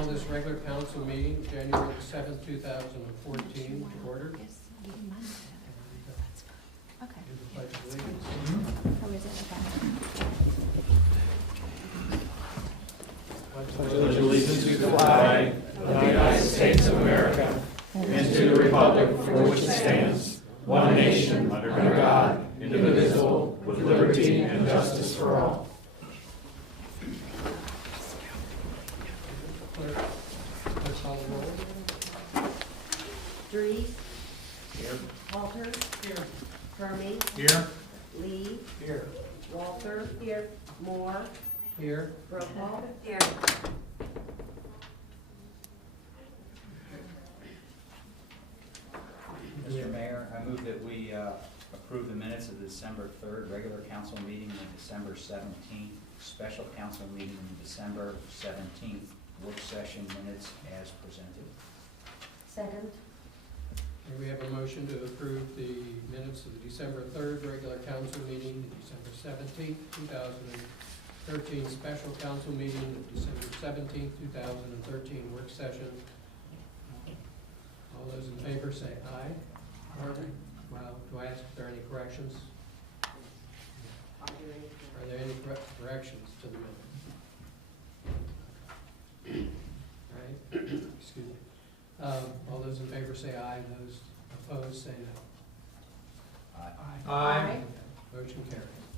call this regular council meeting, January the 7th, 2014, to order. Okay. Do the pledge of allegiance. Or is it Pledge allegiance to the flag of the United States of America and to the republic for which it stands, one nation, under God, indivisible, with liberty and justice for all. Let's call the roll. Dries. Here. Walter. Here. Hermie. Here. Lee. Here. Walter. Here. Moore. Here. Brookhall. Here. Mr. Mayor, I move that we approve the minutes of the December 3rd regular council meeting and the December 17th special council meeting and the December 17th work session minutes as presented. Second. Okay, we have a motion to approve the minutes of the December 3rd regular council meeting, the December 17th, 2013 special council meeting, the December 17th, 2013 work session. All those in favor say aye. Well, do I ask if there are any corrections? Are there any corrections to the minutes? All right, excuse me. All those in favor say aye, those opposed say no. Aye. Aye. Motion carries.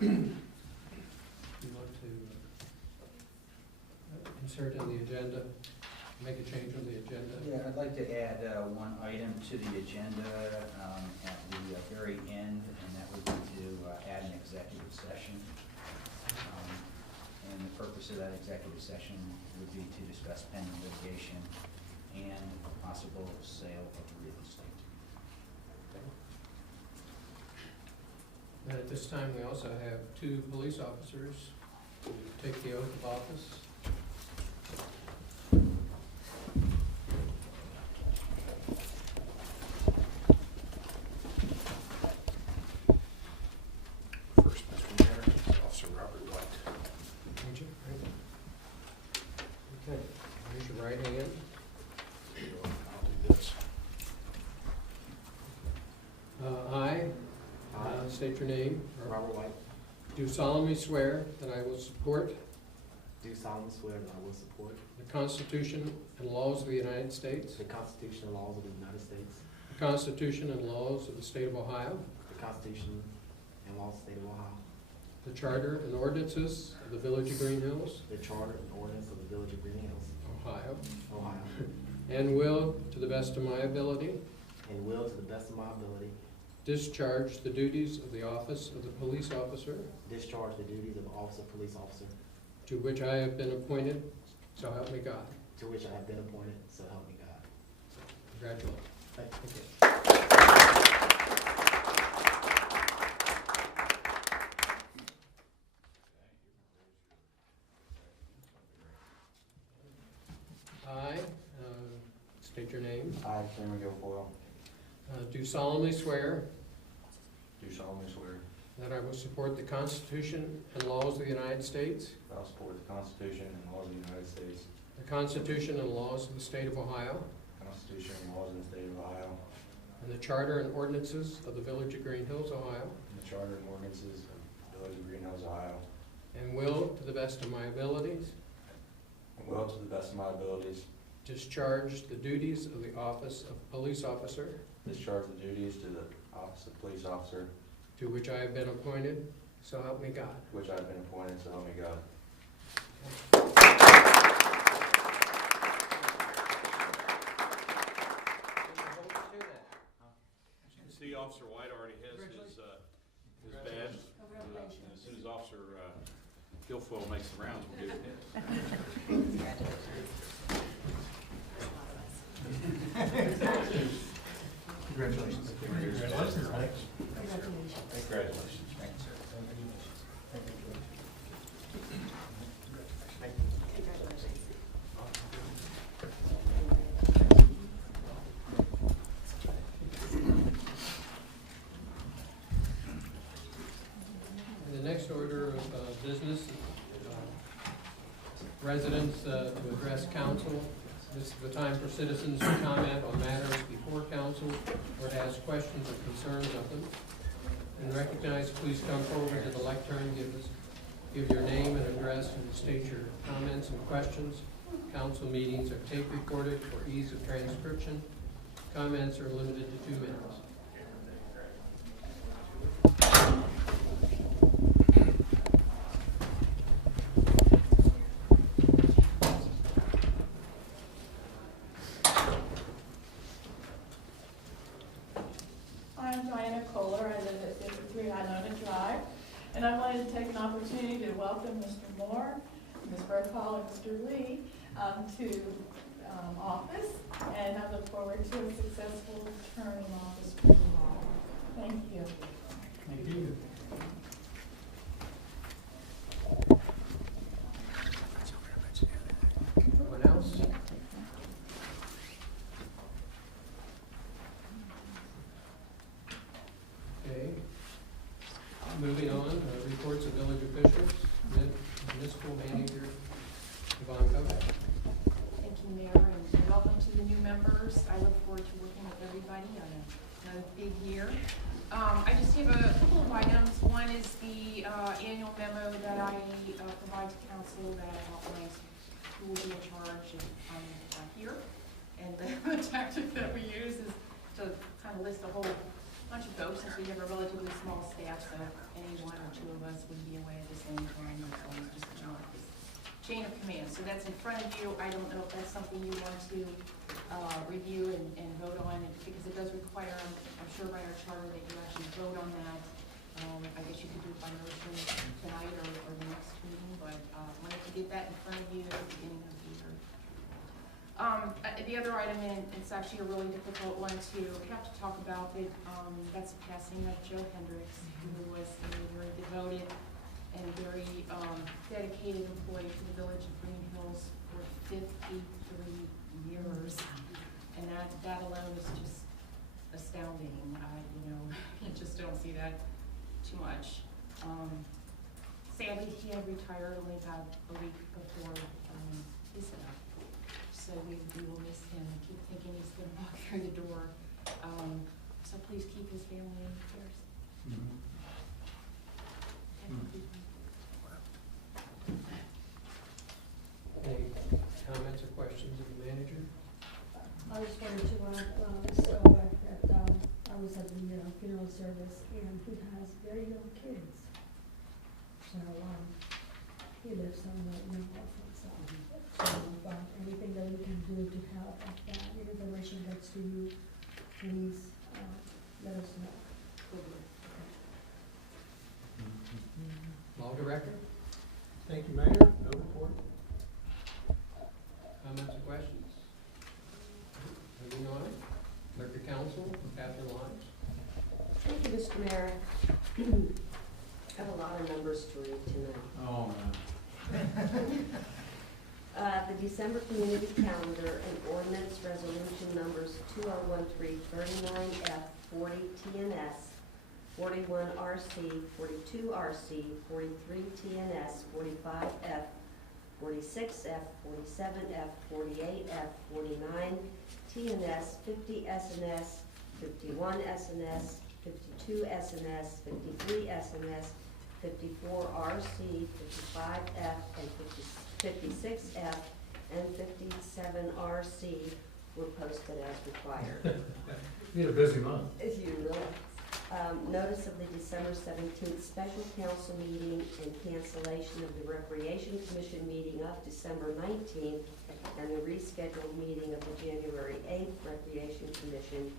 You want to insert in the agenda, make a change on the agenda? Yeah, I'd like to add one item to the agenda at the very end, and that would be to add an executive session. And the purpose of that executive session would be to discuss pending litigation and a possible sale of real estate. And at this time, we also have 2 police officers to take the oath of office. First, Mr. Mayor, Officer Robert White. Okay, raise your right hand. I'll do this. State your name. Robert White, Do solemnly swear that I will support do solemnly swear that I will support the Constitution and laws of the United States, the Constitution and laws of the United States, the Constitution and laws of the State of Ohio, the Constitution and laws of the State of Ohio, the Charter and ordinances of the Village of Greenhills, the Charter and ordinance of the Village of Greenhills, Ohio, Ohio, and will, to the best of my ability, and will, to the best of my ability, discharge the duties of the office of the police officer discharge the duties of the office of police officer, to which I have been appointed, so help me God. to which I have been appointed, so help me God. Congratulations. Thank you. I, state your name, I, Cameron Guilfoyle, do solemnly swear do solemnly swear that I will support the Constitution and laws of the United States, that I will support the Constitution and laws of the United States, the Constitution and laws of the State of Ohio, the Constitution and laws of the State of Ohio, and the Charter and ordinances of the Village of Greenhills, Ohio, and the Charter and ordinances of the Village of Greenhills, Ohio, and will, to the best of my abilities, and will, to the best of my abilities, discharge the duties of the office of police officer, discharge the duties to the office of police officer, to which I have been appointed, so help me God. to which I have been appointed, so help me God. See, Officer White already has his badge. As soon as Officer Guilfoyle makes the rounds, we'll give it Congratulations. Congratulations. Congratulations. And the next order of business residents to address council. This is the time for citizens to comment on matters before council or to ask questions or concerns of them. When recognized, please come forward to the lectern, give your name and address, and state your comments and questions. Council meetings are tape recorded for ease of transcription. Comments are limited to 2 minutes. I'm Diana Kohler. I live at 53 Highlona Drive, and I wanted to take an opportunity to welcome Mr. Moore, Ms. Burkhall, and Mr. Lee to office, and I look forward to a successful term in office for you all. Thank you. Thank you. Anyone else? Okay. Moving on, reports of village officials, municipal manager, Yvonne Kovac. Thank you, Mayor, and welcome to the new members. I look forward to working with everybody on another big year. I just have a couple of items. One is the annual memo that I provide to council that outlines who will be in charge if I'm not here. And the tactic that we use is to kind of list a whole bunch of folks, since we have a relatively small staff, so any one or two of us would be away at the same time. It's always just a chain of command. So that's in front of you. I don't know if that's something you want to review and vote on, because it does require, I'm sure by our charter, that you actually vote on that. I guess you could do it by motion tonight or the next meeting, but wanted to get that in front of you at the beginning of the year. The other item, and it's actually a really difficult one to have to talk about, but that's the passing of Joe Hendricks, who was a very devoted and very dedicated employee to the village of Greenhills for 53 years. And that alone is just astounding. You just don't see that too much. Sadly, he had retired only about a week before his death. So we will miss him. I keep thinking he's going to walk through the door. So please keep his family in prayers. Any comments or questions of the manager? I just wanted to so that I was at the funeral service, and he has very young kids. So he lives on the orphan side. So anything that we can do to help if that information gets to you, please let us know. Law Director, Thank you, Mayor. No report. comments or questions? Moving on, Clerk of Council, Catherine Lyons. Thank you, Mr. Mayor. I have a lot of numbers to read tonight. Oh, The December community calendar and ordinance resolution numbers 2013-39F, 40 TNS, 41 RC, 42 RC, 43 TNS, 45F, 46F, 47F, 48F, 49 TNS, 50 SNS, 51 SNS, 52 SNS, 53 SNS, 54 RC, 55F, and 56F, and 57 RC were posted as required. you had a busy month. If you will. Notice of the December 17th special council meeting and cancellation of the Recreation Commission meeting of December 19th and the rescheduled meeting of the January 8th Recreation Commission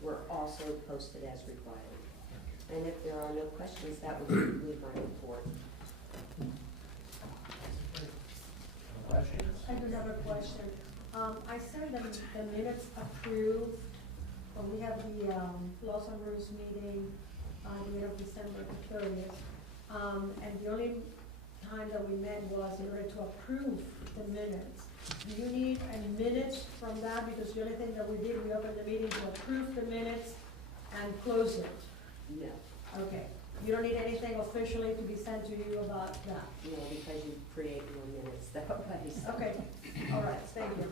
were also posted as required. And if there are no questions, that would conclude my report. I do have a question. I said that the minutes approved, when we have the Laws and Rules meeting on the end of December the 30th. And the only time that we met was in order to approve the minutes. Do you need a minute from that? Because the only thing that we did, we opened the meeting to approve the minutes and close it. No. Okay. You don't need anything officially to be sent to you about that? No, because you create your minutes that way. So. Okay, all right, thank you.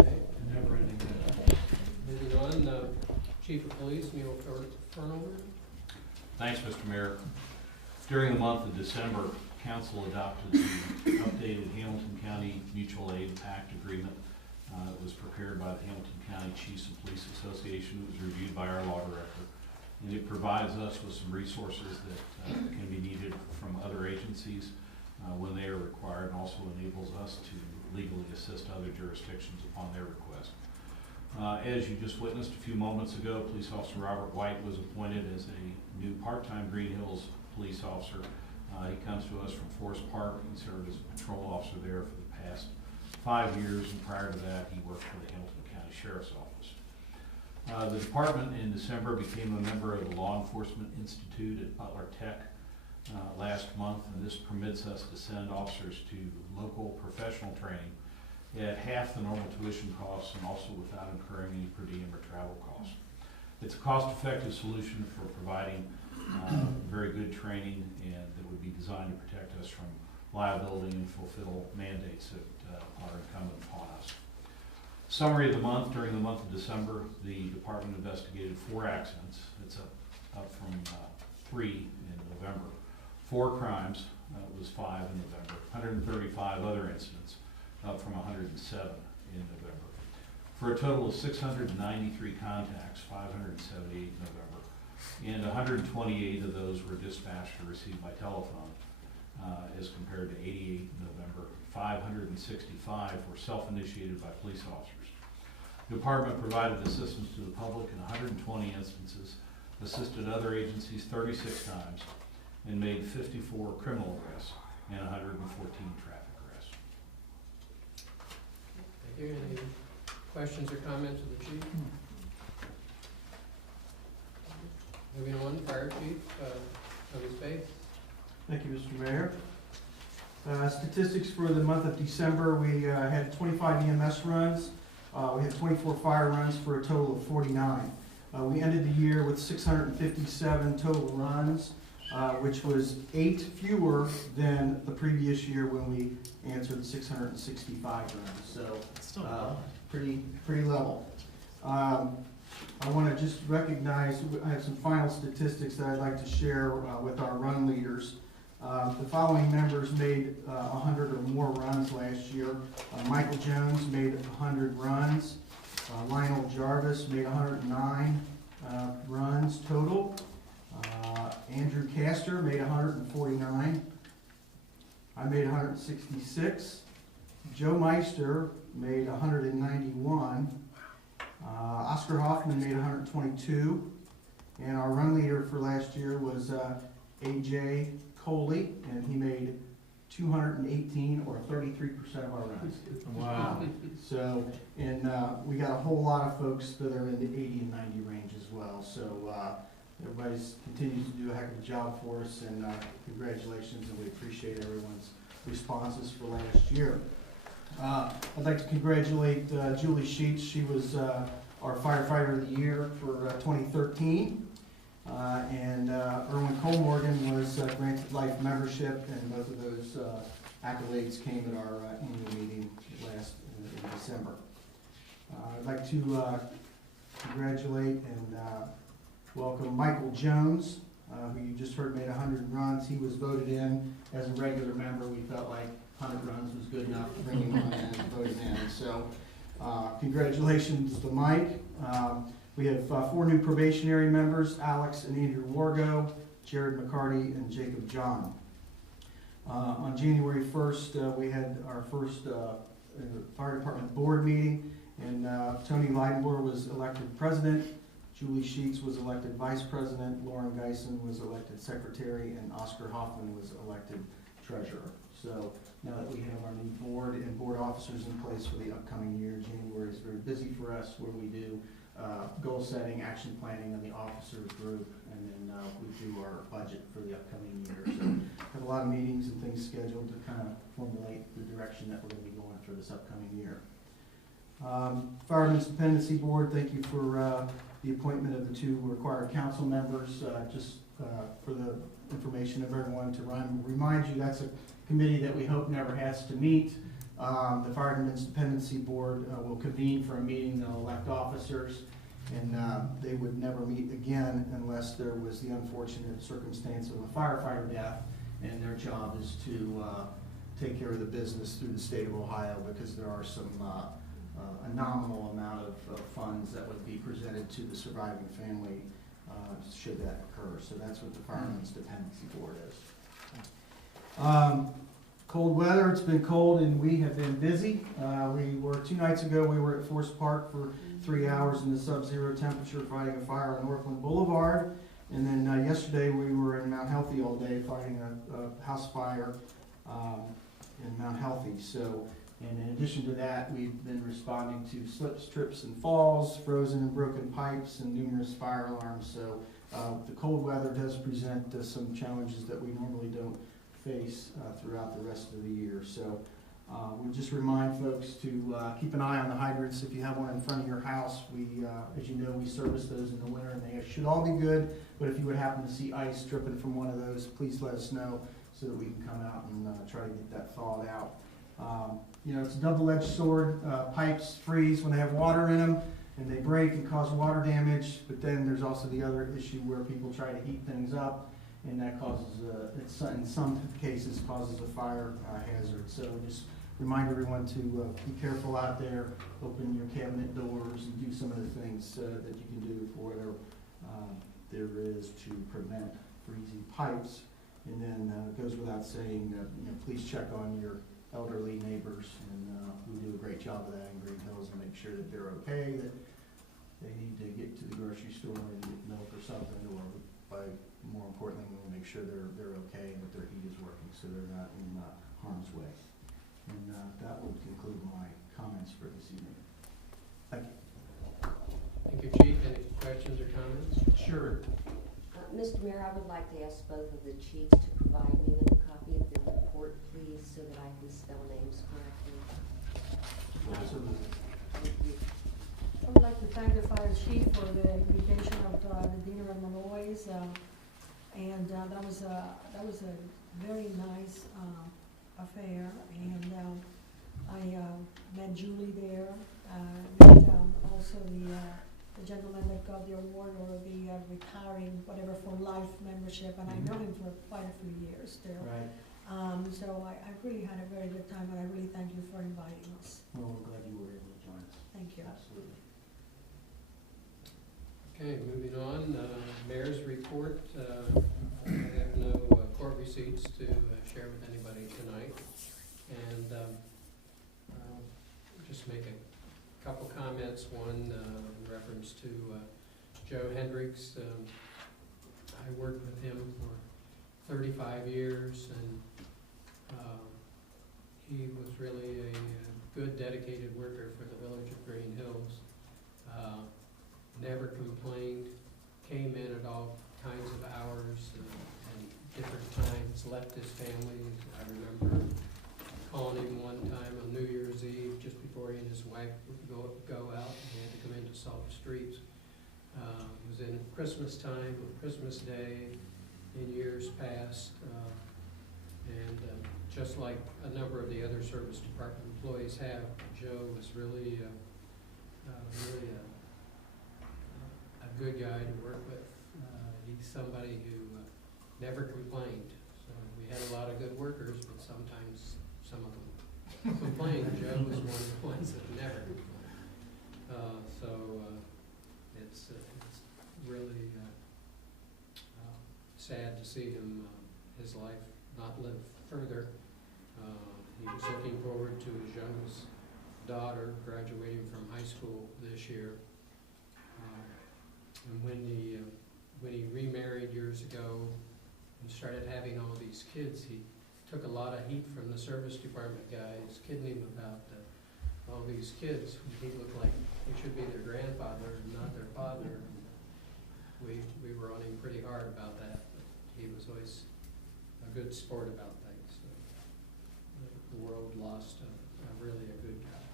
Okay, Never ending. moving on, Chief of Police, Neil Turnover. Thanks, Mr. Mayor. During the month of December, council adopted the updated Hamilton County Mutual Aid Pact Agreement. It was prepared by the Hamilton County Chiefs of Police Association. It was reviewed by our law director. And it provides us with some resources that can be needed from other agencies when they are required, and also enables us to legally assist other jurisdictions upon their request. As you just witnessed a few moments ago, Police Officer Robert White was appointed as a new part-time Greenhills police officer. He comes to us from Forest Park. He served as a patrol officer there for the past 5 years, and prior to that, he worked for the Hamilton County Sheriff's Office. The department in December became a member of the Law Enforcement Institute at Butler Tech last month, and this permits us to send officers to local professional training at half the normal tuition costs, and also without incurring any per diem or travel costs. It's a cost-effective solution for providing very good training, and that would be designed to protect us from liability and fulfill mandates that are incumbent upon us. Summary of the month: during the month of December, the department investigated 4 accidents. It's up from 3 in November. 4 crimes, it was 5 in November. 135 other incidents, up from 107 in November. For a total of 693 contacts, 578 in November, and 128 of those were dispatched or received by telephone, as compared to 88 in November. 565 were self-initiated by police officers. The department provided assistance to the public in 120 instances, assisted other agencies 36 times, and made 54 criminal arrests and 114 traffic arrests. Thank you. Any questions or comments of the chief? Moving on, Fire Chief, Tony Spade. Thank you, Mr. Mayor. Statistics for the month of December: we had 25 EMS runs. We had 24 fire runs for a total of 49. We ended the year with 657 total runs, which was 8 fewer than the previous year when we answered 665 runs. So pretty level. I want to just recognize, I have some final statistics that I'd like to share with our run leaders. The following members made 100 or more runs last year. Michael Jones made 100 runs. Lionel Jarvis made 109 runs total. Andrew Castor made 149. I made 166. Joe Meister made 191. Oscar Hoffman made 122. And our run leader for last year was A.J. Coley, and he made 218, or 33% of our runs. Wow. So, and we got a whole lot of folks that are in the 80 and 90 range as well. So everybody's continues to do a heck of a job for us, and congratulations, and we appreciate everyone's responses for last year. I'd like to congratulate Julie Sheets. She was our firefighter of the year for 2013. And Erwin Cole-Morgan was granted life membership, and both of those accolades came at our annual meeting last in December. I'd like to congratulate and welcome Michael Jones, who you just heard made 100 runs. He was voted in as a regular member. We felt like 100 runs was good enough to bring him on and vote him in. So congratulations to Mike. We have 4 new probationary members: Alex and Andrew Wargo, Jared McCarty, and Jacob John. On January 1st, we had our first fire department board meeting, and Tony Leidenborg was elected president, Julie Sheets was elected vice president, Lauren Geisen was elected secretary, and Oscar Hoffman was elected treasurer. So now that we have our new board and board officers in place for the upcoming year, January is very busy for us, where we do goal setting, action planning on the officers group, and then we do our budget for the upcoming year. So have a lot of meetings and things scheduled to kind of formulate the direction that we're going to be going for this upcoming year. Fireman's Dependency Board, thank you for the appointment of the 2 required council members. Just for the information of everyone to remind you, that's a committee that we hope never has to meet. The Fireman's Dependency Board will convene for a meeting, they'll elect officers, and they would never meet again unless there was the unfortunate circumstance of a firefighter death, and their job is to take care of the business through the state of Ohio, because there are some a nominal amount of funds that would be presented to the surviving family should that occur. So that's what the Fireman's Dependency Board is. Cold weather, it's been cold and we have been busy. 2 nights ago, we were at Forest Park for 3 hours in the sub-zero temperature fighting a fire on Northland Boulevard. And then yesterday, we were in Mount Healthy all day fighting a house fire in Mount Healthy. So, and in addition to that, we've been responding to slips, trips, and falls, frozen and broken pipes, and numerous fire alarms. So the cold weather does present some challenges that we normally don't face throughout the rest of the year. So we just remind folks to keep an eye on the hydrants. If you have one in front of your house, we, as you know, we service those in the winter, and they should all be good. But if you would happen to see ice dripping from one of those, please let us know so that we can come out and try to get that thawed out. You know, it's a double-edged sword. Pipes freeze when they have water in them, and they break and cause water damage. But then there's also the other issue where people try to heat things up, and that causes, in some cases, causes a fire hazard. So just remind everyone to be careful out there, open your cabinet doors, and do some of the things that you can do for whatever there is to prevent freezing pipes. And then it goes without saying, you know, please check on your elderly neighbors, and we do a great job of that in Greenhills, and make sure that they're okay, that they need to get to the grocery store and get milk or something, or more importantly, we'll make sure they're okay and that their heat is working so they're not in harm's way. And that would conclude my comments for this evening. Thank you. Thank you, Chief. Any questions or comments? Sure. Mr. Mayor, I would like to ask both of the chiefs to provide me with a copy of their report, please, so that I can spell names correctly. Absolutely. Thank you. I would like to thank the fire chief for the invitation of the dinner and Malloy's, and that was a very nice affair, and I met Julie there, met also the gentleman that got the award, or the retiring, whatever, for life membership, and I know him for quite a few years still. Right. So I really had a very good time, and I really thank you for inviting us. Well, we're glad you were able to join us. Thank you. Absolutely. Okay, moving on, Mayor's report. I have no court receipts to share with anybody tonight. And I'll just make a couple comments. One in reference to Joe Hendricks. I worked with him for 35 years, and he was really a good, dedicated worker for the village of Greenhills. Never complained, came in at all kinds of hours and different times, left his family. I remember calling him one time on New Year's Eve, just before he and his wife would go out, and he had to come in to salt the streets. It was in Christmas time, on Christmas Day, in years past, and just like a number of the other service department employees have, Joe was really a good guy to work with. He's somebody who never complained. So we had a lot of good workers, but sometimes some of them complained. Joe was one of the ones that never complained. It's really sad to see him, his life not live further. He was looking forward to his youngest daughter graduating from high school this year. And when he remarried years ago and started having all these kids, he took a lot of heat from the service department guys, kidding him about all these kids. He looked like he should be their grandfather and not their father. We were on him pretty hard about that, but he was always a good sport about things. So the world lost really a good guy.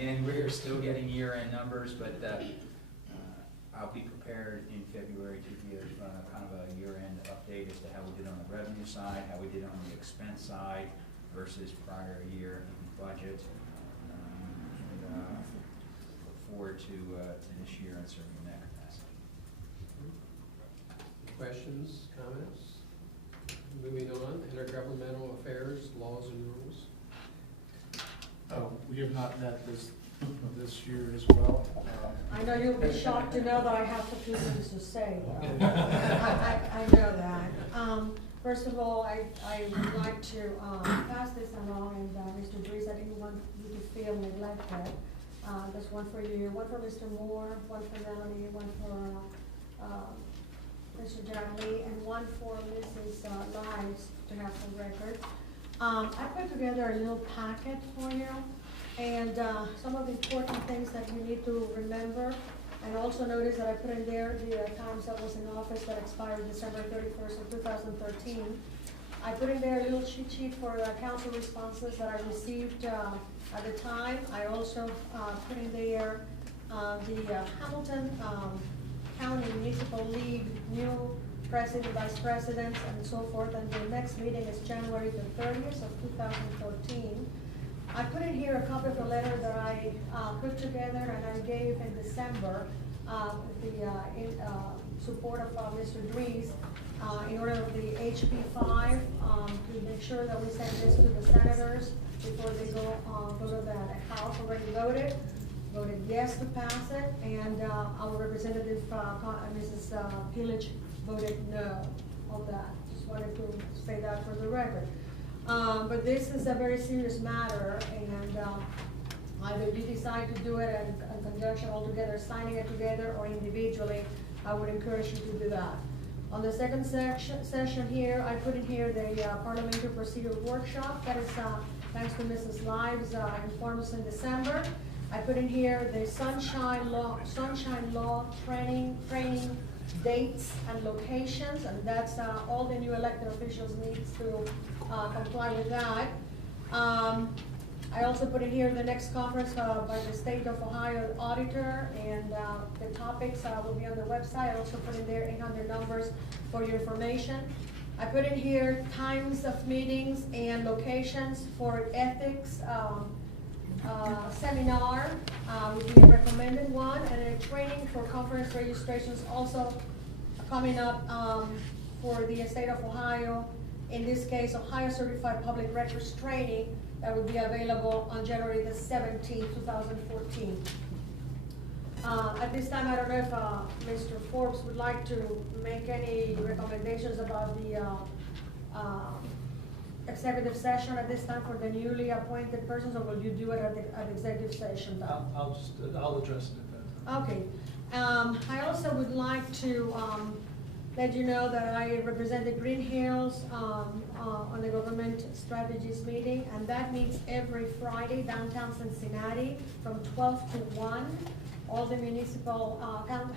And we're still getting year-end numbers, but I'll be prepared in February to give kind of a year-end update as to how we did on the revenue side, how we did on the expense side versus prior year budget. Look forward to this year and serving in that capacity. Questions, comments? Moving on, intergovernmental affairs, laws and rules. We have not met this year as well. I know you'll be shocked to know that I have a few things to say. I know that. First of all, I would like to pass this along, and Mr. Breeze, I didn't want you to feel neglected. There's one for you, one for Mr. Moore, one for Melanie, one for Mr. John Lee, and one for Mrs. Lives to have for record. I put together a little packet for you, and some of the important things that you need to remember. And also notice that I put in there the times I was in office that expired December 31st of 2013. I put in there a little cheat sheet for council responses that I received at the time. I also put in there the Hamilton County Municipal League new president, vice presidents, and so forth. And the next meeting is January the 30th of 2013. I put in here a copy of the letter that I put together and I gave in December in support of Mr. Dries in order of the HB 5 to make sure that we send this to the senators before they go to the House. Already voted yes to pass it, and our representative Mrs. Pillage voted no on that. Just wanted to say that for the record. But this is a very serious matter, and either you decide to do it in conjunction altogether, signing it together, or individually, I would encourage you to do that. On the second session here, I put in here the parliamentary procedure workshop. That is thanks to Mrs. Lives informed us in December. I put in here the sunshine law training dates and locations, and that's all the new elected officials needs to comply with that. I also put in here the next conference by the State of Ohio Auditor, and the topics will be on the website. I also put in there 800 numbers for your information. I put in here times of meetings and locations for ethics seminar would be a recommended one, and a training for conference registrations also coming up for the state of Ohio. In this case, Ohio Certified Public Records Training that would be available on January the 17th, 2014. At this time, I don't know if Mr. Forbes would like to make any recommendations about the executive session at this time for the newly appointed persons, or will you do it at the executive session? I'll address it at that time. Okay. I also would like to let you know that I represented Greenhills on the government strategies meeting, and that meets every Friday downtown Cincinnati from 12 to 1. All the municipal,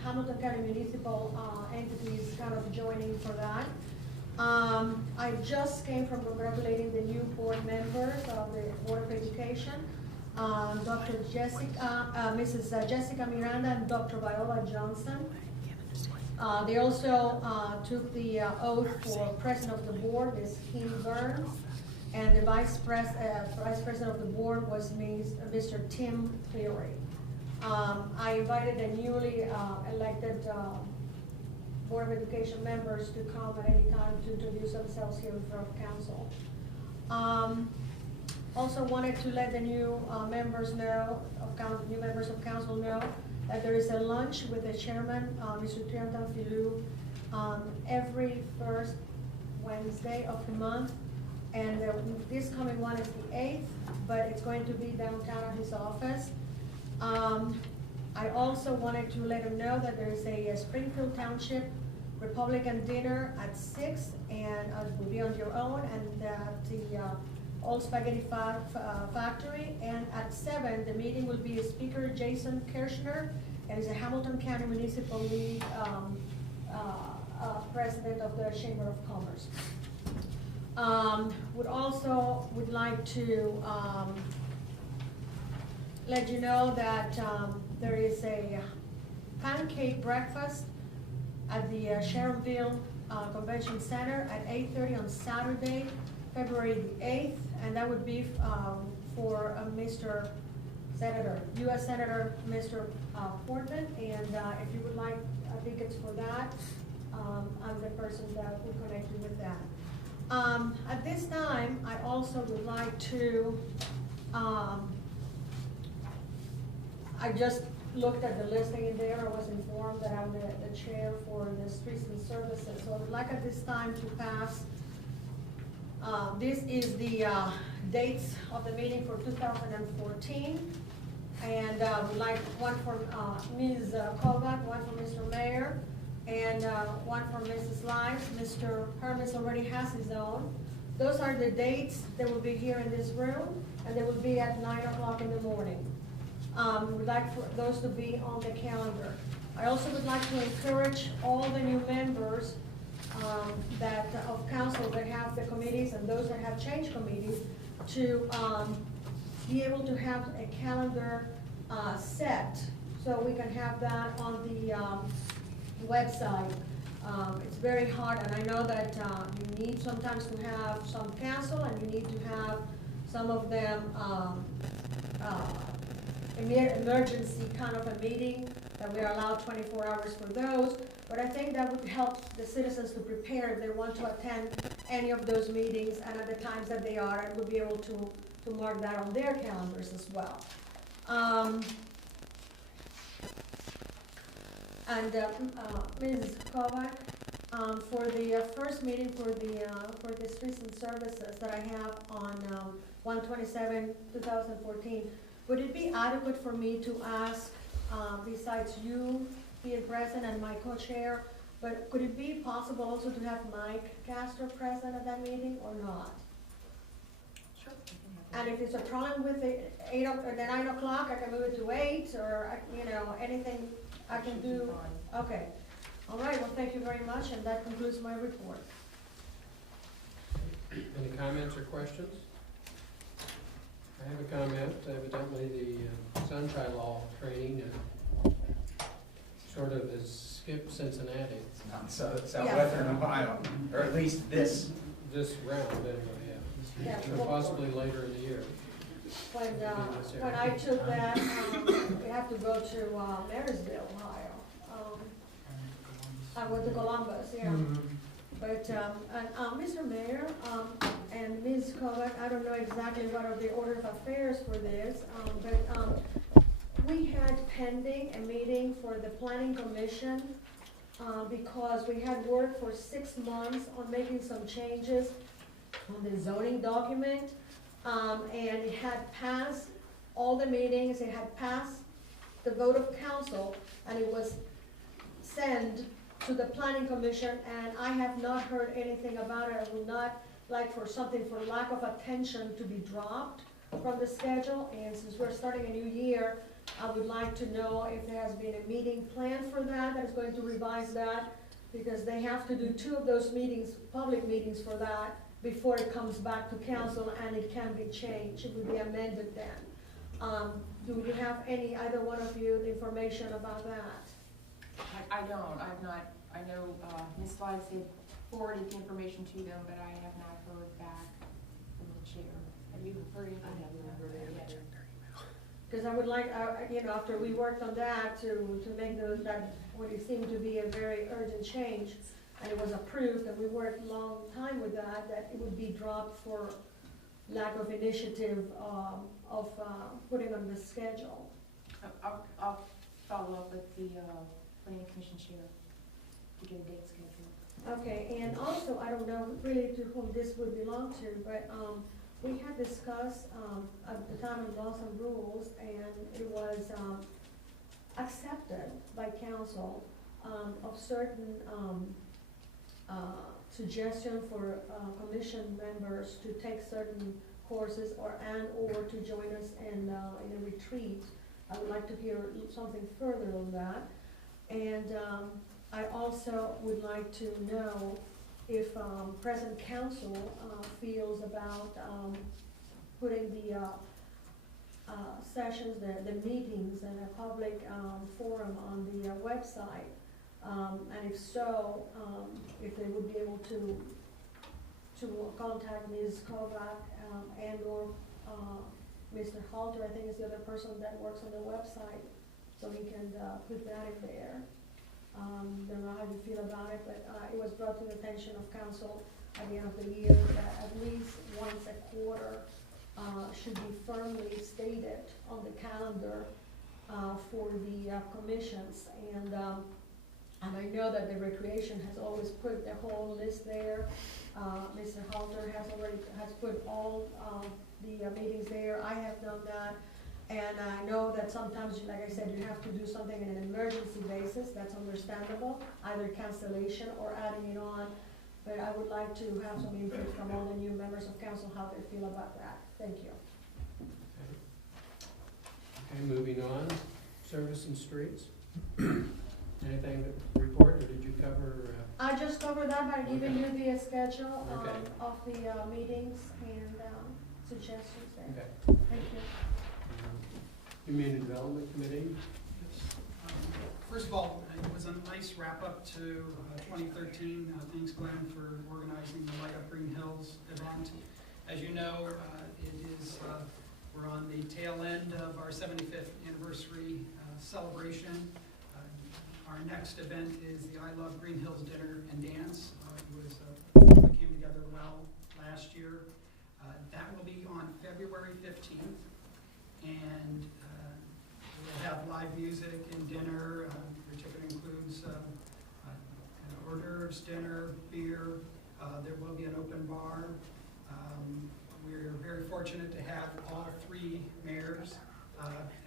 Hamilton County municipal entities kind of joining for that. I just came from congratulating the new board members of the Board of Education, Dr. Jessica, Mrs. Jessica Miranda and Dr. Viola Johnson. They also took the oath for president of the board, Ms. Kim Burns, and the vice president of the board was Mr. Tim Cleary. I invited the newly elected Board of Education members to come at any time to introduce themselves here in front of council. Also wanted to let the new members know, new members of council know that there is a lunch with the chairman, Mr. Triantan Filou, every first Wednesday of the month. And this coming one is the 8th, but it's going to be downtown at his office. I also wanted to let him know that there is a Springfield Township Republican dinner at 6, and it will be on your own, and at the Old Spaghetti Factory. And at 7, the meeting will be Speaker Jason Kirshner, and is a Hamilton County Municipal League president of the Chamber of Commerce. Would like to let you know that there is a pancake breakfast at the Sharonville Convention Center at 8:30 on Saturday, February the 8th, and that would be for Mr. Senator, U.S. Senator Mr. Portman, and if you would like tickets for that, I'm the person that will connect you with that. At this time, I also would like to, I just looked at the listing in there. I was informed that I'm the chair for the Streets and Services. So I would like at this time to pass, this is the dates of the meeting for 2014. And we'd like one for Ms. Kovac, one for Mr. Mayor, and one for Mrs. Lives. Mr. Hermes already has his own. Those are the dates that will be here in this room, and they will be at 9 o'clock in the morning. We would like for those to be on the calendar. I also would like to encourage all the new members of council that have the committees and those that have change committees to be able to have a calendar set, so we can have that on the website. It's very hard, and I know that you need sometimes to have some cancel, and you need to have some of them emergency kind of a meeting, that we are allowed 24 hours for those. But I think that would help the citizens to prepare if they want to attend any of those meetings and at the times that they are, and we'll be able to mark that on their calendars as well. Ms. Kovac, for the first meeting for the Streets and Services that I have on 1/27/2014, would it be adequate for me to ask, besides you being present and my co-chair, but could it be possible also to have Mike Castor present at that meeting or not? Sure. And if there's a problem with the 9 o'clock, I can move it to 8, or, anything I can do. Okay. All right, well, thank you very much, and that concludes my report. Any comments or questions? I have a comment. Evidently, the Sunshine Law training sort of has skipped Cincinnati. It's not Southwestern Ohio, or at least this. This round, anyway, yeah. Yeah, So possibly later in the year. When I took that, we have to go to Marysville, Ohio. I went to Columbus, yeah. But, Mr. Mayor, and Ms. Kovac, I don't know exactly what are the order of affairs for this, but we had pending a meeting for the Planning Commission because we had worked for 6 months on making some changes on the zoning document, and it had passed all the meetings, it had passed the vote of council, and it was sent to the Planning Commission, and I have not heard anything about it. I would not like for something for lack of attention to be dropped from the schedule, and since we're starting a new year, I would like to know if there has been a meeting planned for that is going to revise that, because they have to do 2 of those meetings, public meetings for that, before it comes back to council, and it can be changed, it would be amended then. Do you have either one of you, the information about that? I don't, I've not, I know, Ms. Lives had forwarded the information to them, but I have not heard back from the chair. Have you heard anything? I have not heard anything. Because I would like, after we worked on that, to make that what it seemed to be a very urgent change, and it was approved, and we worked a long time with that it would be dropped for lack of initiative of putting on the schedule. I'll follow up with the Planning Commission chair to get a date scheduled. Okay, and also, I don't know really to whom this would belong to, but we had discussed at the time of laws and rules, and it was accepted by council of certain suggestion for commission members to take certain courses or to join us in a retreat. I would like to hear something further on that. And I also would like to know if present council feels about putting the sessions, the meetings and a public forum on the website? And if so, if they would be able to contact Ms. Kovac and or Mr. Halter, I think is the other person that works on the website, so he can put that in there. Don't know how you feel about it, but it was brought to the attention of council at the end of the year that at least once a quarter should be firmly stated on the calendar for the commissions. And I know that the recreation has always put the whole list there. Mr. Halter has put all the meetings there. I have done that. And I know that sometimes, like I said, you have to do something in an emergency basis. That's understandable, either cancellation or adding it on. But I would like to have some input from all the new members of council, how they feel about that. Thank you. Okay, moving on, service and streets. Anything to report, or did you cover? I just covered that by giving Okay. you the schedule Okay. of the meetings and suggestions there. Okay. Thank you. Community Development Committee. First of all, it was a nice wrap-up to 2013. Thanks, Glenn, for organizing the Light Up Greenhills event. As you know, we're on the tail end of our 75th anniversary celebration. Our next event is the I Love Greenhills Dinner and Dance. It came together well last year. That will be on February 15th, and we'll have live music and dinner. Your ticket includes hors d'oeuvres, dinner, beer. There will be an open bar. We're very fortunate to have all three mayors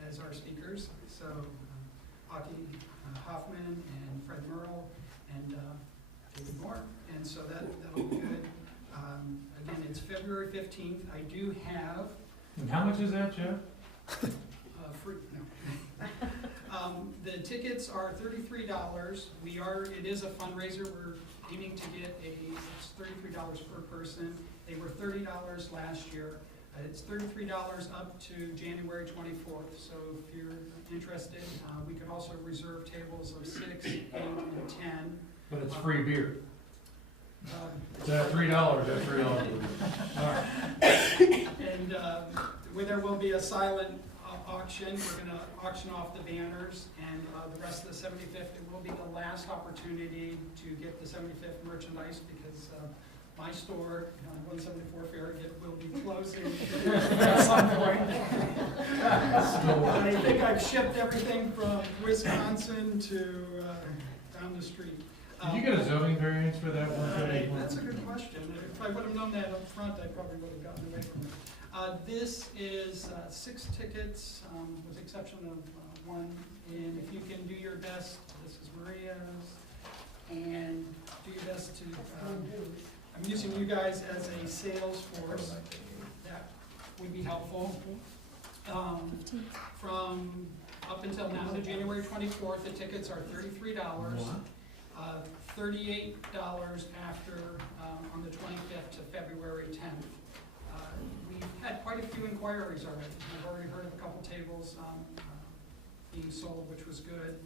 as our speakers. So Aki Hoffman and Fred Merle and David Moore. And so that'll be good. Again, it's February 15th. I do have... And how much is that, Jeff? Free, no. The tickets are $33. It is a fundraiser. We're aiming to get it's $33 per person. They were $30 last year. It's $33 up to January 24th. So if you're interested, we could also reserve tables of 6, 8, and 10. But it's free beer. It's That's $3, that's $3. All right. And where there will be a silent auction. We're going to auction off the banners, and the rest of the 75th, it will be the last opportunity to get the 75th merchandise, because my store, 174 Farragut, will be closing at some point. I think I've shipped everything from Wisconsin to down the street. Did you get a zoning variance for that one day? That's a good question. If I would have known that up front, I probably would have gotten away from it. This is 6 tickets, with the exception of one. And if you can do your best, this is Maria's, and do your best to, I'm using you guys as a sales force. That would be helpful. From up until now to January 24th, the tickets are $33. $38 after on the 25th to February 10th. We've had quite a few inquiries already. I've already heard of a couple tables being sold, which was good.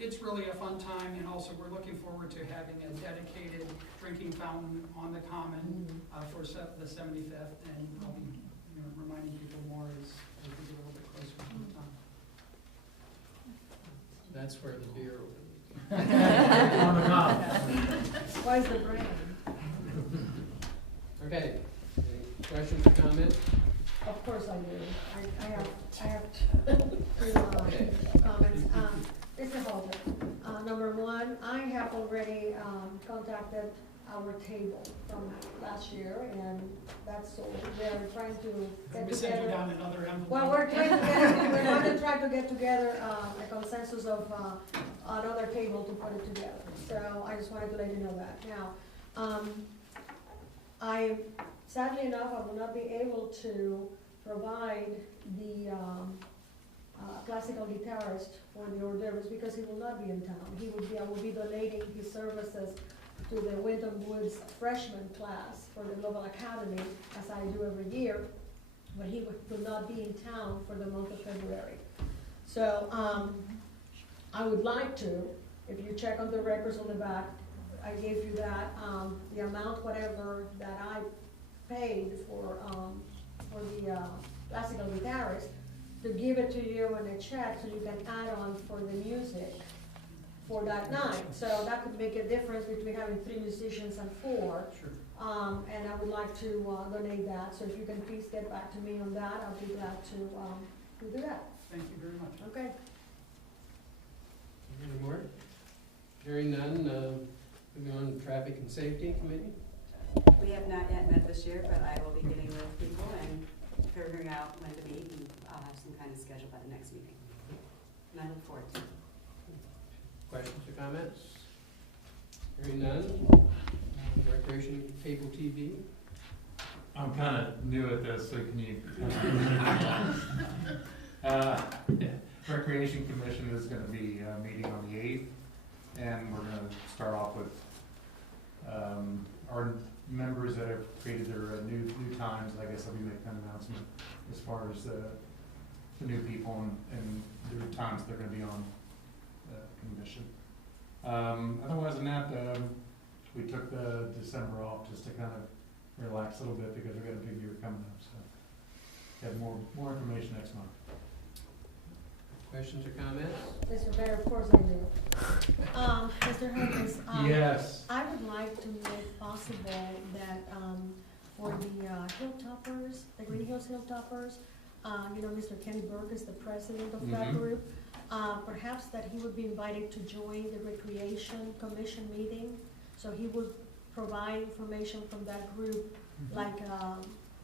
It's really a fun time, and also we're looking forward to having a dedicated drinking fountain on the common for the 75th, and I'll be reminding people more as we get a little bit closer to the time. That's where the beer will be. On the common. Why is the brand? Okay, any questions or comments? Of course I do. I have two comments. Mr. Halter, number one, I have already contacted our table from last year, and that's sold. We're trying to get We sent you together. down another envelope. Well, we're going to try to get together a consensus of another table to put it together. So I just wanted to let you know that. Now, sadly enough, I will not be able to provide the classical guitarist for the hors d'oeuvres because he will not be in town. I will be donating his services to the Wyndham Woods freshman class for the Global Academy, as I do every year. but he will not be in town for the month of February. So, I would like to, if you check on the records on the back, I gave you that, the amount, whatever that I paid for the, classical guitarist, to give it to you in a check so you can add on for the music for that night. So that could make a difference between having 3 musicians and 4. Sure. And I would like to donate that, so if you can please get back to me on that, I'll be glad to do that. Thank you very much. Okay. Any more? Hearing none, moving on to Traffic and Safety Committee. We have not yet met this year, but I will be getting with people and figuring out when to meet, and I'll have some kind of schedule by the next meeting. And I look forward to it. Questions or comments? Hearing none. Recreation Cable TV. I'm kind of new at this, so can you? Recreation Commission is going to be meeting on the 8th, and we're going to start off with our members that have created their new times. I guess I'll be making an announcement as far as the new people and the times they're going to be on the commission. Otherwise than that, we took the December off just to kind of relax a little bit because we've got a big year coming up. So have more information next month. Questions or comments? Mr. Mayor, of course I do. Mr. Hayes, Yes. I would like to make possible that, for the Hilltoppers, the Greenhills Hilltoppers, Mr. Kenny Burke is the president of that group. Perhaps that he would be invited to join the Recreation Commission meeting, so he would provide information from that group like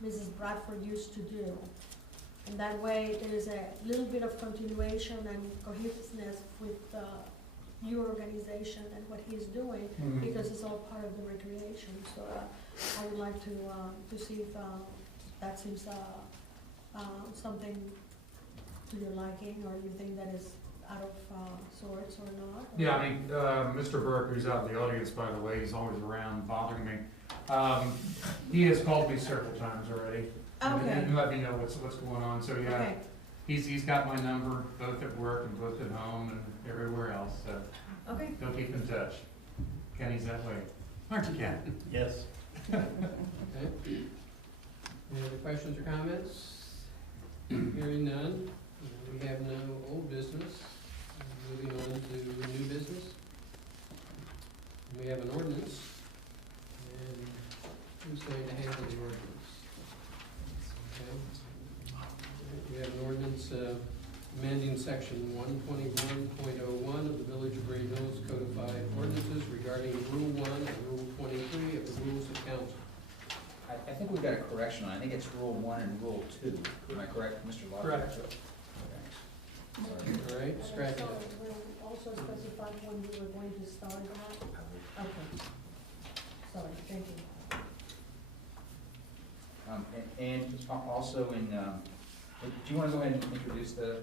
Mrs. Bradford used to do. And that way, there is a little bit of continuation and cohesiveness with your organization and what he's doing, because it's all part of the recreation. So I would like to see if that seems something to your liking, or you think that is out of sorts or not? Yeah, I mean, Mr. Burke, who's out in the audience, by the way, he's always around bothering me. He has called me several times already. Okay. And let me know what's going on. So yeah, Okay. he's got my number both at work and both at home and everywhere else. So Okay. he'll keep in touch. Kenny's that way, aren't you, Ken? Yes. Okay. Any other questions or comments? Hearing none. We have no old business. Moving on to new business. We have an ordinance. And who's going to handle the ordinance? Okay. We have an ordinance amending section 121.01 of the Village of Greenhills Codified Ordinances regarding Rule 1 and Rule 23 of the Rules of Council. I think we've got a correction on, I think it's Rule 1 and Rule 2. Am I correct, Mr. Locke? Correct. Okay. All right, scratch it. We'll also specify when we were going to start that. Okay. Sorry, thank you. And also in, do you want to go ahead and introduce the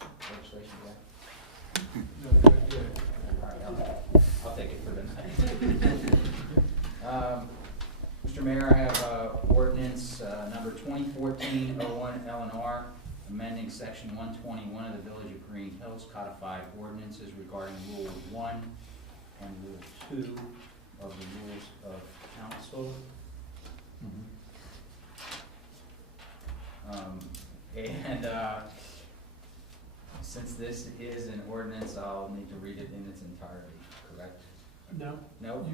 legislation today? No, good, good. All right, I'll take it for tonight. Mr. Mayor, I have ordinance number 2014-01 LNR, amending section 121 of the Village of Greenhills Codified Ordinances regarding Rule 1 and Rule 2 of the Rules of Council. And since this is an ordinance, I'll need to read it in its entirety, correct? No, No?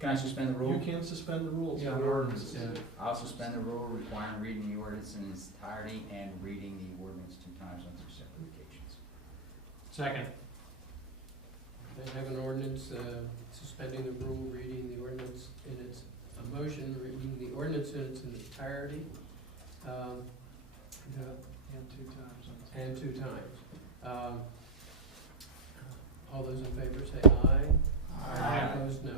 Can I suspend the rule? you can suspend the rules. Yeah, the ordinance, yeah. I'll suspend the rule requiring reading the ordinance in its entirety and reading the ordinance 2 times on 2 separate occasions. Second. I have an ordinance suspending the rule, reading the ordinance in its, a motion, reading the ordinance in its entirety. And 2 times. And 2 times. All those in favor say aye. Aye. Opposed, no.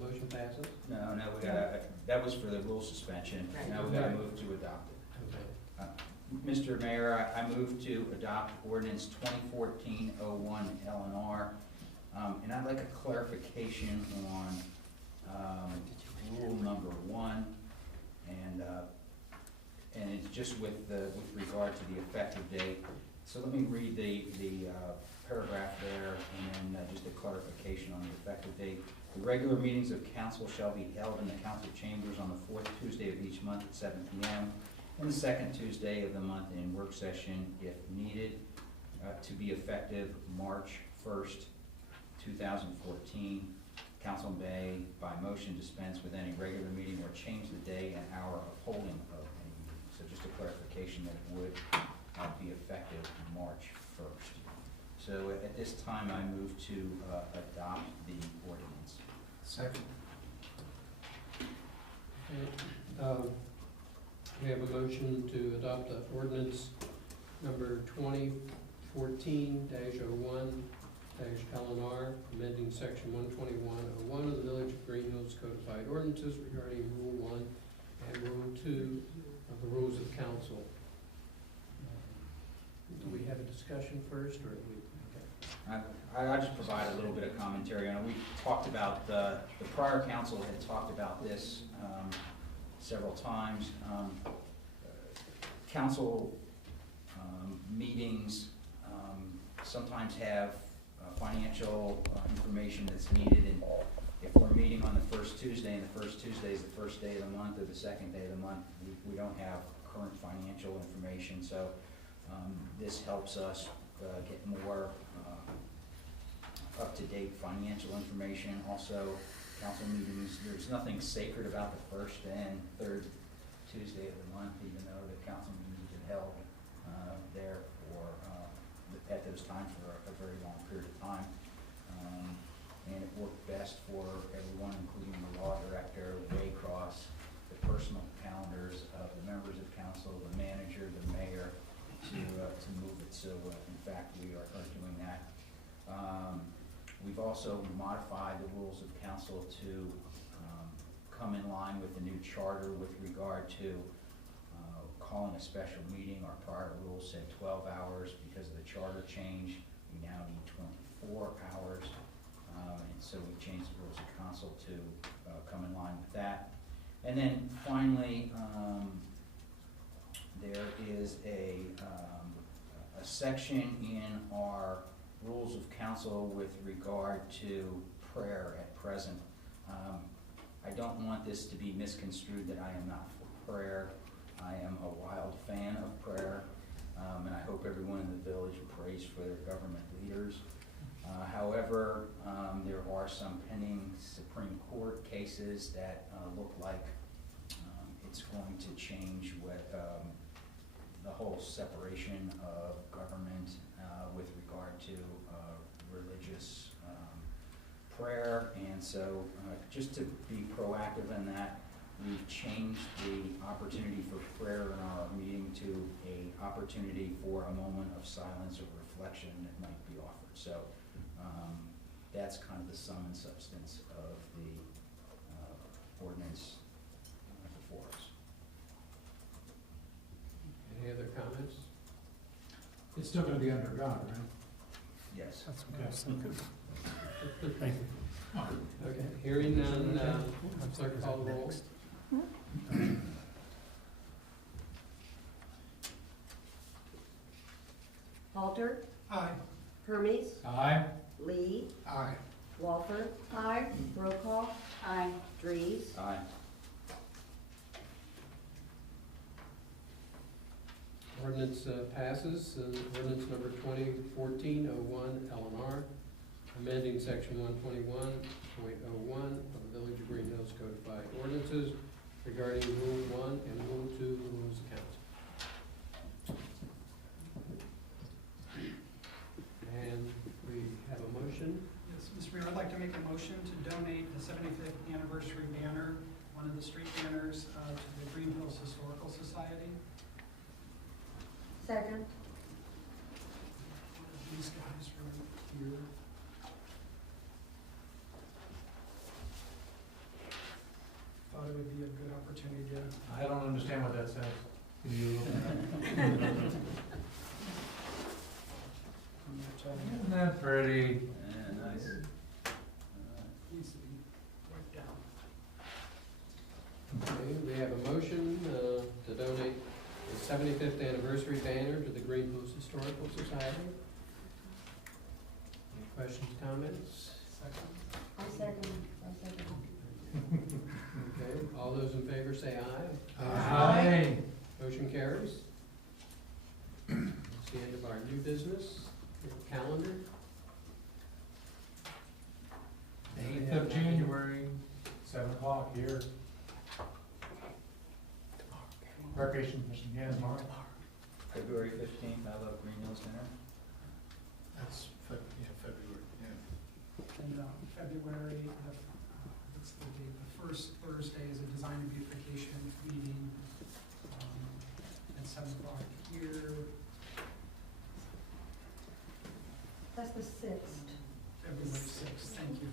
Motion passes. No, we gotta, that was for the rule suspension. Now we gotta Right. move to adopt it. Okay. Mr. Mayor, I move to adopt ordinance 2014-01 LNR. And I'd like a clarification on rule number 1. And it's just with regard to the effective date. So let me read the paragraph there, and then just a clarification on the effective date. The regular meetings of council shall be held in the council chambers on the fourth Tuesday of each month at 7 p.m. and the second Tuesday of the month in work session if needed, to be effective March 1st, 2014. Council may, by motion, dispense with any regular meeting or change the day and hour of holding of any meeting. So just a clarification that it would be effective March 1st. So at this time, I move to adopt the ordinance. Second. We have a motion to adopt the ordinance number 2014-01-LNR, amending section 121.01 of the Village of Greenhills Codified Ordinances regarding Rule 1 and Rule 2 of the Rules of Council. Do we have a discussion first, or do we? I'll just provide a little bit of commentary. We talked about, the prior council had talked about this several times. Council meetings sometimes have financial information that's needed, and if we're meeting on the first Tuesday, and the first Tuesday is the first day of the month or the second day of the month, we don't have current financial information, so this helps us get more up-to-date financial information. Also, council meetings, there's nothing sacred about the first and third Tuesday of the month, even though the council meetings have been held there for at those times for a very long period of time. And it worked best for everyone, including the law director, Waycross, the personal calendars of the members of council, the manager, the mayor, to move it. So in fact, we are doing that. We've also modified the rules of council to come in line with the new charter with regard to calling a special meeting. Our prior rules said 12 hours. Because of the charter change, we now need 24 hours. And so we changed the rules of council to come in line with that. And then finally, there is a section in our rules of council with regard to prayer at present. I don't want this to be misconstrued that I am not for prayer. I am a wild fan of prayer, and I hope everyone in the village prays for their government leaders. However, there are some pending Supreme Court cases that look like it's going to change what the whole separation of government with regard to religious prayer. And so just to be proactive in that, we've changed the opportunity for prayer in our meeting to an opportunity for a moment of silence or reflection that might be offered. So that's kind of the sum and substance of the ordinance before us. Any other comments? It's still gonna be under God, right? Yes. That's okay. Thank you. Okay, hearing none, clerk call the roll. Halter, Aye. Hermes, Aye. Lee, Aye. Walter, Aye. Brokaw, Aye. Dries. Aye. Ordinance passes. Ordinance number 2014-01 LNR, amending section 121.01 of the Village of Greenhills Codified Ordinances regarding Rule 1 and Rule 2 of the Rules of Council. And we have a motion. Yes, Mr. Mayor, I'd like to make a motion to donate the 75th anniversary banner, one of the street banners, to the Greenhills Historical Society. Second. These guys right here. Thought it would be a good opportunity to. I don't understand what that says. Can you? Isn't that pretty? Nice. Needs to be wiped down. Okay, we have a motion Historical Society. Any questions, comments? I second. Okay, all those in favor say aye. Aye. Motion carries. It's the end of our new business. Calendar. 8th of January, 7 o'clock here. Recreation Commission, yeah, tomorrow. February 15th, I love Greenhills dinner. That's, February, yeah. And February, it's the first Thursday is a design and beautification meeting at 7 o'clock here. That's the 6th. February 6th, thank you.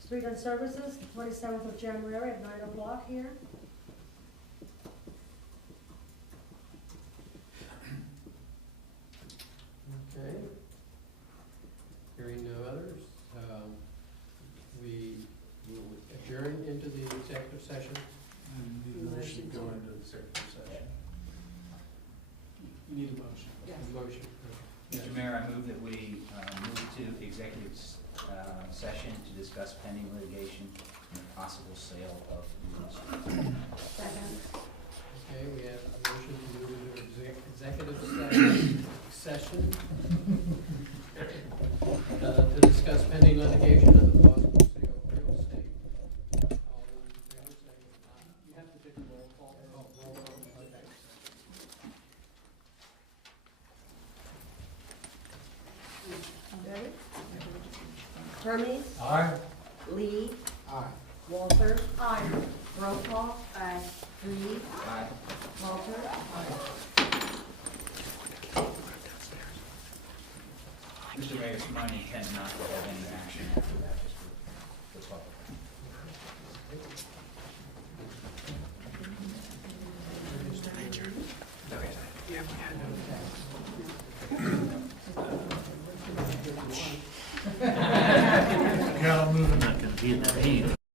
Street and Services, the 27th of January at 9 o'clock here. Okay. Hearing no others, we will adjourn into the executive session. Motion to go into executive session. You need a motion. Yes. Motion. Mr. Mayor, I move that we move to executive session to discuss pending litigation and the possible sale of real estate. Second. Okay, we have a motion to move into executive session to discuss pending litigation of the possible sale of real estate. All those in favor say aye. You have to take a roll call. Roll call, okay. Ready? Hermes, Aye. Lee, Aye. Walter, Aye. Brokaw, Aye. Reed, Aye. Walter. Mr. Mayor, it's my intent not to have any action after that, just for the public. Cal moving. Not gonna be in the meeting.